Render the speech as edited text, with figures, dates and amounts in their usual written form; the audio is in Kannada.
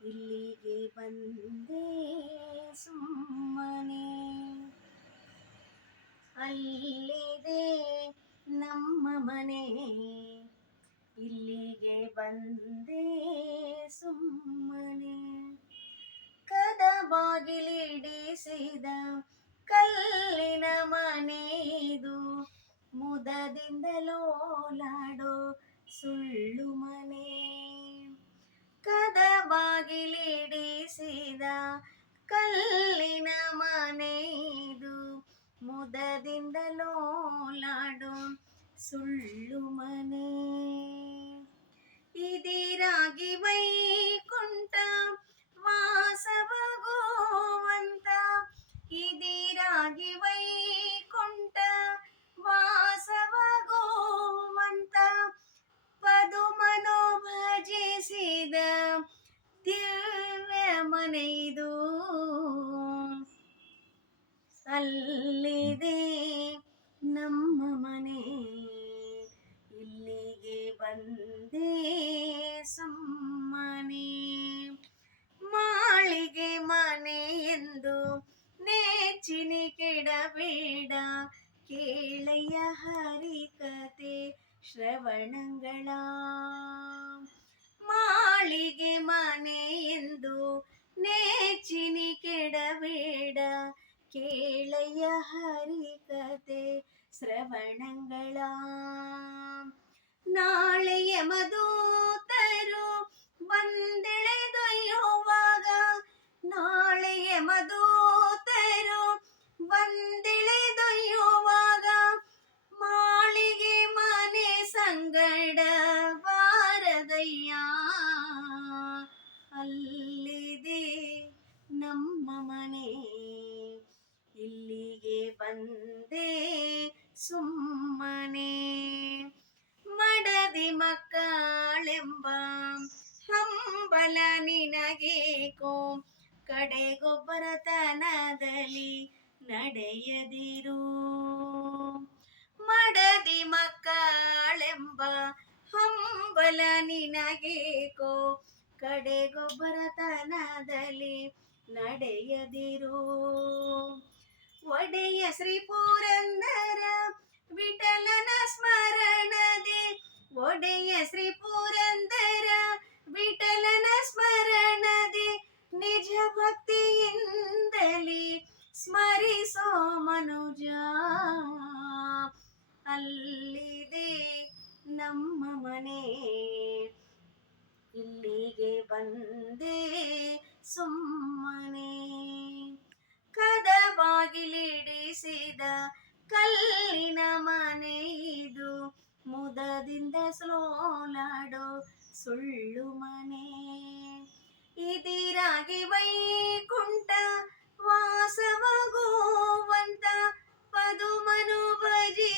ಇಲ್ಲಿಗೆ ಬಂದೆ ಸುಮ್ಮನೆ. ಅಲ್ಲಿದೆ ನಮ್ಮ ಮನೆ, ಇಲ್ಲಿಗೆ ಬಂದೆ ಸುಮ್ಮನೆ. ಕದ ಬಾಗಿಲಿಡಿಸಿದ ಕಲ್ಲಿನ ಮನೆ ಇದು, ಮುದದಿಂದ ಲೋಲಾಡೋ ಸುಳ್ಳು ಮನೆ. ಕದ ಬಾಗಿಲಿಡಿಸಿದ ಕಲ್ಲಿನ ಮನೆ ಇದು, ಮುದದಿಂದ ಲೋಲಾಡೋ ಸುಳ್ಳು ಮನೆ. ಇದಿರಾಗಿ ವೈಕುಂಠ ವಾಸವಗೋವಂತ, ಇದಿರಾಗಿ ವೈಕುಂಠ ವಾಸವಗೋವಂತ, ಪದುಮನೋ ಭಜಿಸಿದ ದಿವ್ಯ ಮನೆಯಿದು. ಅಲ್ಲಿದೆ ನಮ್ಮ ಮನೆ, ಇಲ್ಲಿಗೆ ಬಂದೆ ಸುಮ್ಮನೆ. ಮಾಳಿಗೆ ಮನೆ ಎಂದು ನೇಚಿನಿ ಕೆಡಬೇಡ, ಕೇಳಯ್ಯ ಹರಿಕತೆ ಶ್ರವಣಗಳ. ಮಾಳಿಗೆ ಮನೆ ಎಂದು ನೇಚಿನಿ ಕೆಡಬೇಡ, ಕೇಳಯ್ಯ ಹರಿಕತೆ ಶ್ರವಣಗಳ. ನಾಳೆಯ ಮಧೂತರು ಬಂದೆಳೆದೊಯ್ಯುವಾಗ, ನಾಳೆಯ ಮಧೂತರು ಬಂದೆಳೆದೊಯ್ಯುವಾಗ, ಮಾಳಿಗೆ ಮನೆ ಸಂಗಡ ಬಾರದಯ್ಯ. ಅಲ್ಲಿದೆ ನಮ್ಮ ಮನೆ, ಇಲ್ಲಿಗೆ ಬಂದೆ ಸುಮ್ಮನೆ. ಮಡದಿ ಮಕ್ಕಳೆಂಬ ಹಂಬಲ ನಿನಗೇಕೋ, ಕಡೆಗೊಬ್ಬರತನದಲ್ಲಿ ನಡೆಯದಿರು. ಮಡದಿ ಮಕ್ಕಳೆಂಬ ಹಂಬಲ ನಿನಗೇಕೋ, ಕಡೆಗೊಬ್ಬರತನದಲ್ಲಿ ನಡೆಯದಿರು. ಒಡೆಯ ಶ್ರೀ ಪುರಂದರ ವಿಠಲನ ಸ್ಮರಣದೆ, ಒಡೆಯ ಶ್ರೀ ಪುರಂದರ ವಿಠಲನ ಸ್ಮರಣದೆ, ನಿಜ ಭಕ್ತಿಯಿಂದಲೇ ಸ್ಮರಿಸೋ ಮನುಜ. ಅಲ್ಲಿದೆ ನಮ್ಮ ಮನೆ, ಇಲ್ಲಿಗೆ ಬಂದೆ ಸುಮ್ಮನೆ. ಕದ ಬಾಗಿಲಿಡಿಸಿದ ಕಲ್ಲಿನ ಮನೆ ಇದು, ಮುದದಿಂದ ಲೋಲಾಡೋ ಸುಳ್ಳು ಮನೆ. ಇದಿರಾಗಿ ವೈಕುಂಠ ವಾಸವಗೋವಂತ, ಪದುಮನು ಭಜಿ